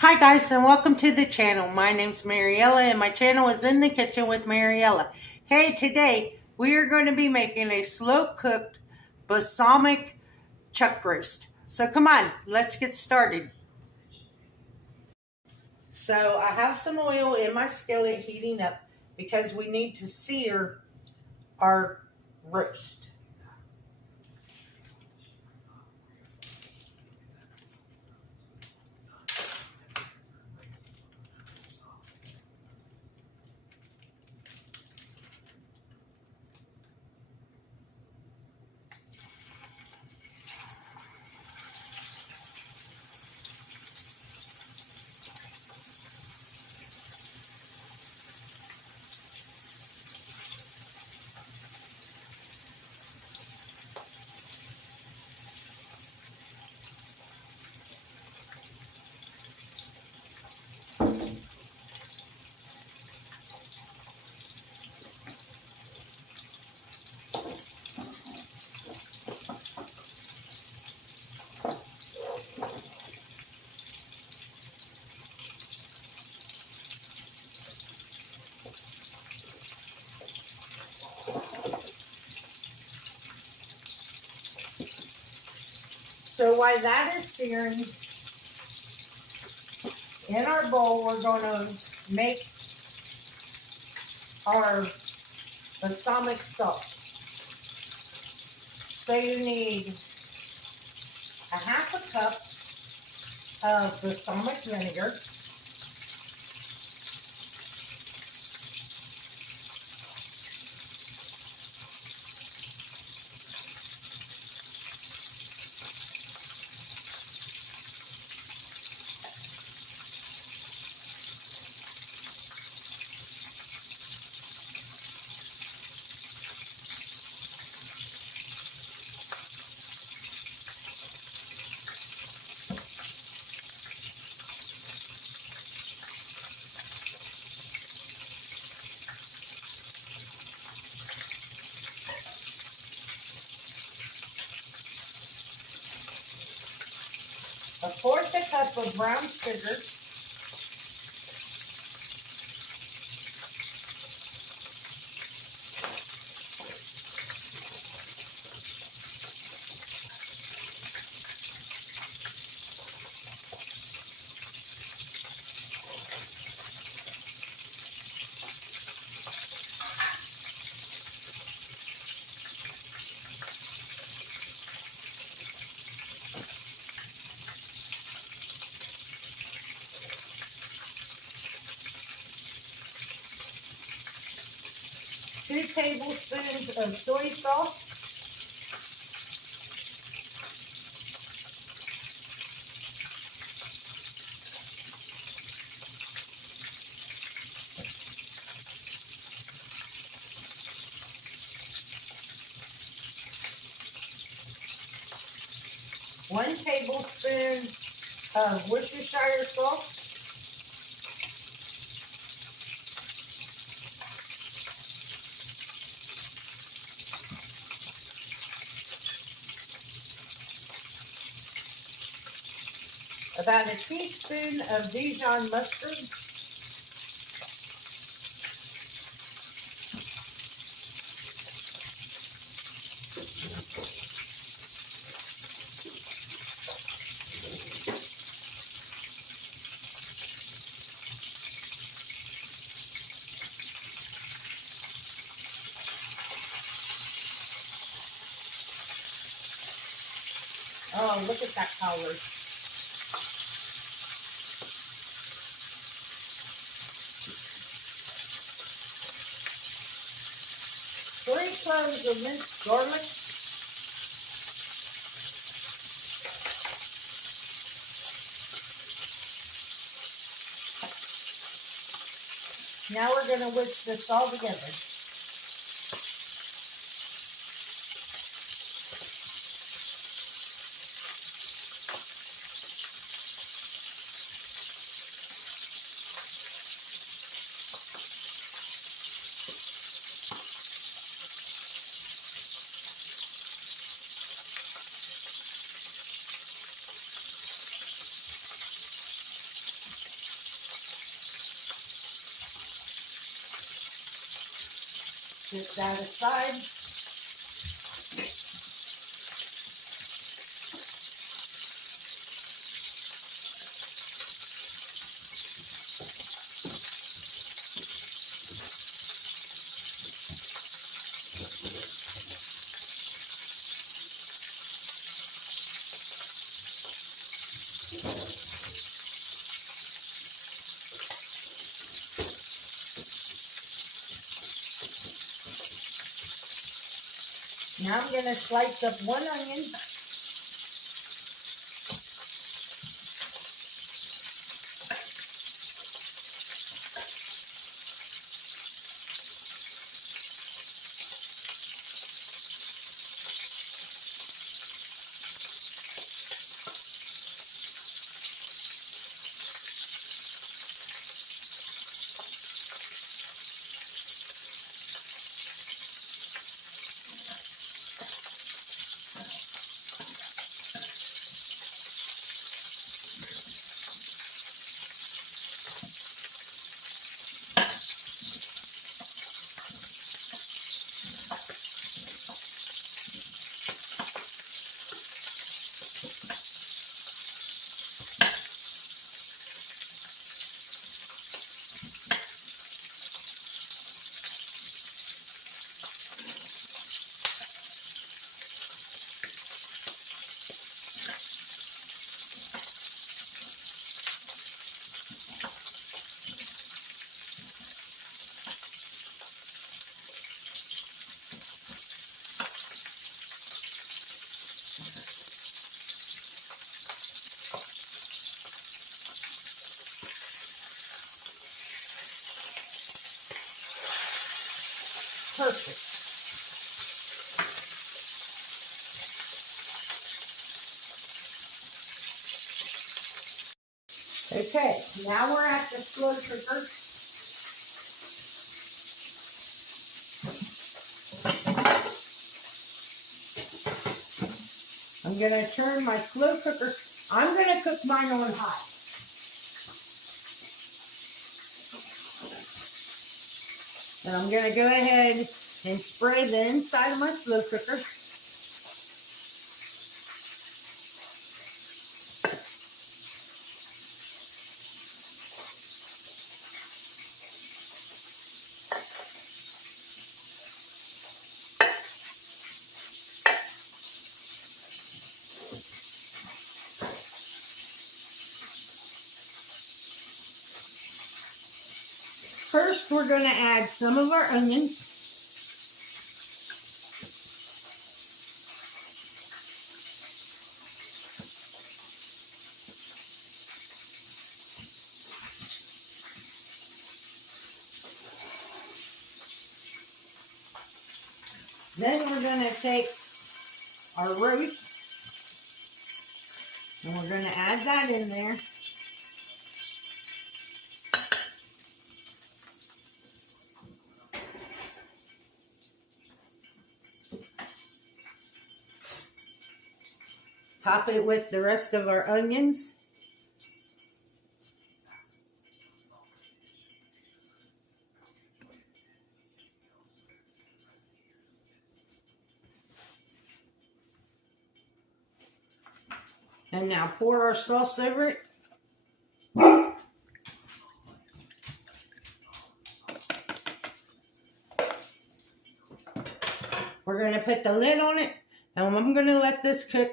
Hi guys, and welcome to the channel. My name's Mariella and my channel is In the Kitchen with Mariella. Hey, today we are going to be making a slow cooked balsamic chuck roast. So come on, let's get started. So I have some oil in my skillet heating up because we need to sear our roast. So while that is searing, in our bowl we're going to make our balsamic sauce. So you need a half a cup of balsamic vinegar, a fourth a cup of brown sugar, two tablespoons of soy sauce, one tablespoon of Worcestershire sauce, about a teaspoon of Dijon mustard, oh look at that color, 3 cloves of minced garlic, now we're going to whisk this all together. Set that aside. Now I'm going to slice up one onion. Perfect. Okay, now we're at the slow cooker. I'm going to turn my slow cooker. I'm going to cook mine on high. And I'm going to go ahead and spray the inside of my slow cooker. First, we're going to add some of our onions. Then we're going to take our roast and we're going to add that in there. Top it with the rest of our onions. And now pour our sauce over it. We're going to put the lid on it, and I'm going to let this cook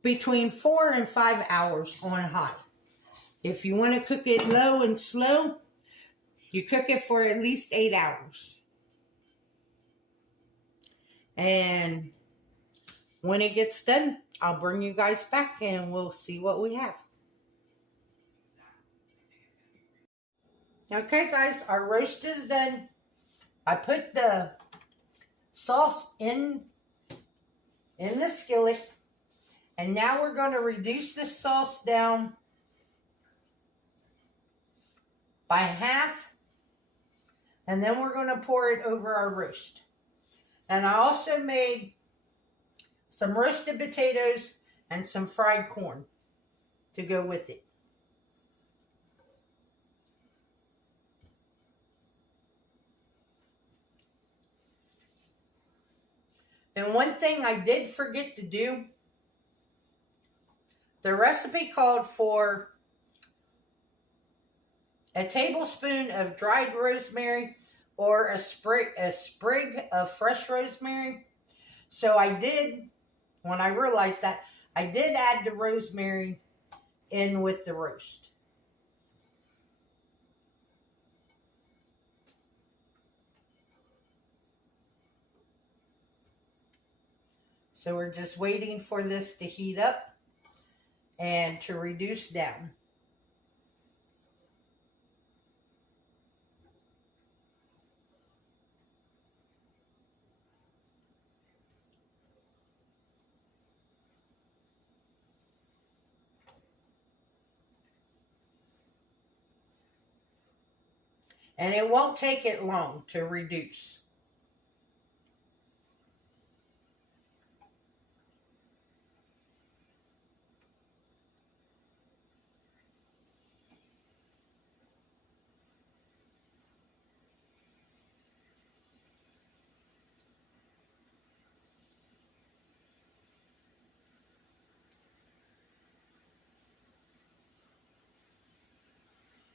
between 4 and 5 hours on high. If you want to cook it low and slow, you cook it for at least 8 hours. And when it gets done, I'll bring you guys back and we'll see what we have. Okay guys, our roast is done. I put the sauce in the skillet. And now we're going to reduce this sauce down by half. And then we're going to pour it over our roast. And I also made some roasted potatoes and some fried corn to go with it. And one thing I did forget to do, the recipe called for a tablespoon of dried rosemary or a sprig of fresh rosemary. So I did, when I realized that, I did add the rosemary in with the roast. So we're just waiting for this to heat up and to reduce down. And it won't take it long to reduce.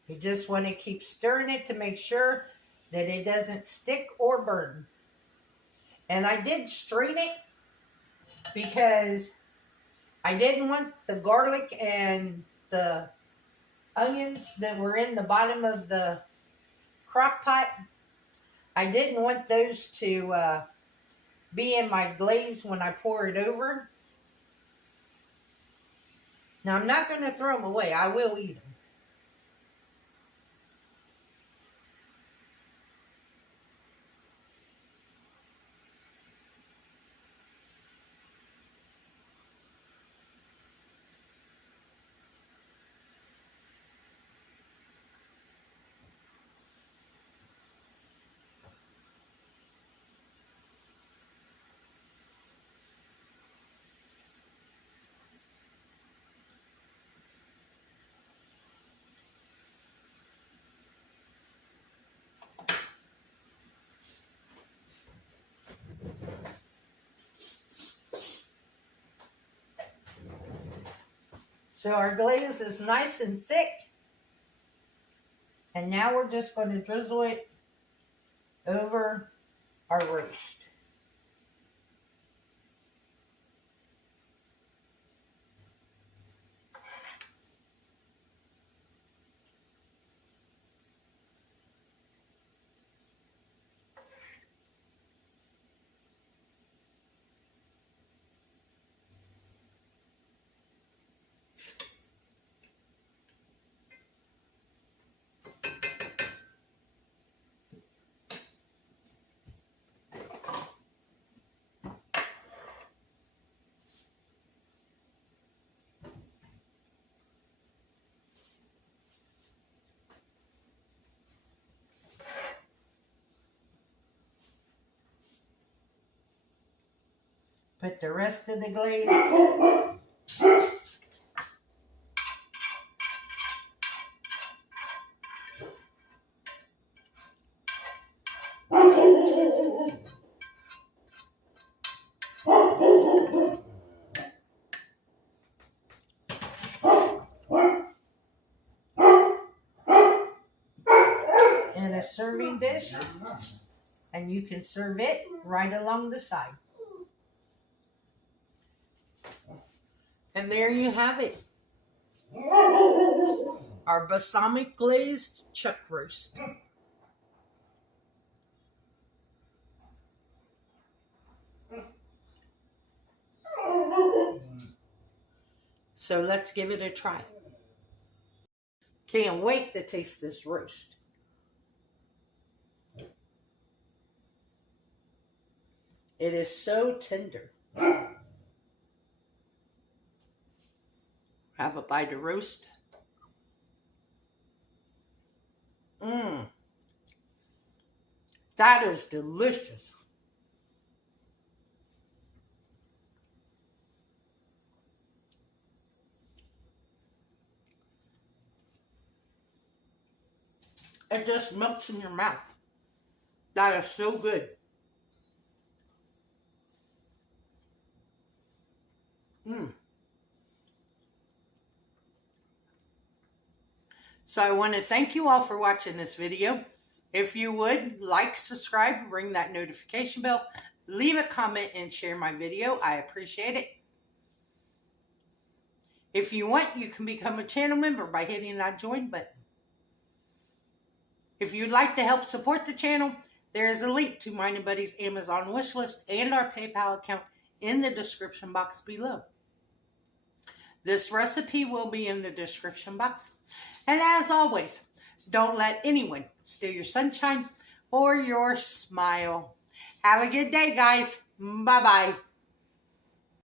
You just want to keep stirring it to make sure that it doesn't stick or burn. And I did strain it because I didn't want the garlic and the onions that were in the bottom of the crock pot. I didn't want those to be in my glaze when I pour it over. Now I'm not going to throw them away. I will eat them. So our glaze is nice and thick. And now we're just going to drizzle it over our roast. Put the rest of the glaze in a serving dish, and you can serve it right along the side. And there you have it. Our balsamic glazed chuck roast. So let's give it a try. Can't wait to taste this roast. It is so tender. Have a bite of roast. That is delicious. It just melts in your mouth. That is so good. So I want to thank you all for watching this video. If you would, like, subscribe, ring that notification bell, leave a comment, and share my video. I appreciate it. If you want, you can become a channel member by hitting that join button. If you'd like to help support the channel, there is a link to mine and Buddy's Amazon wish list and our PayPal account in the description box below. This recipe will be in the description box. And as always, don't let anyone steal your sunshine or your smile. Have a good day, guys. Bye-bye.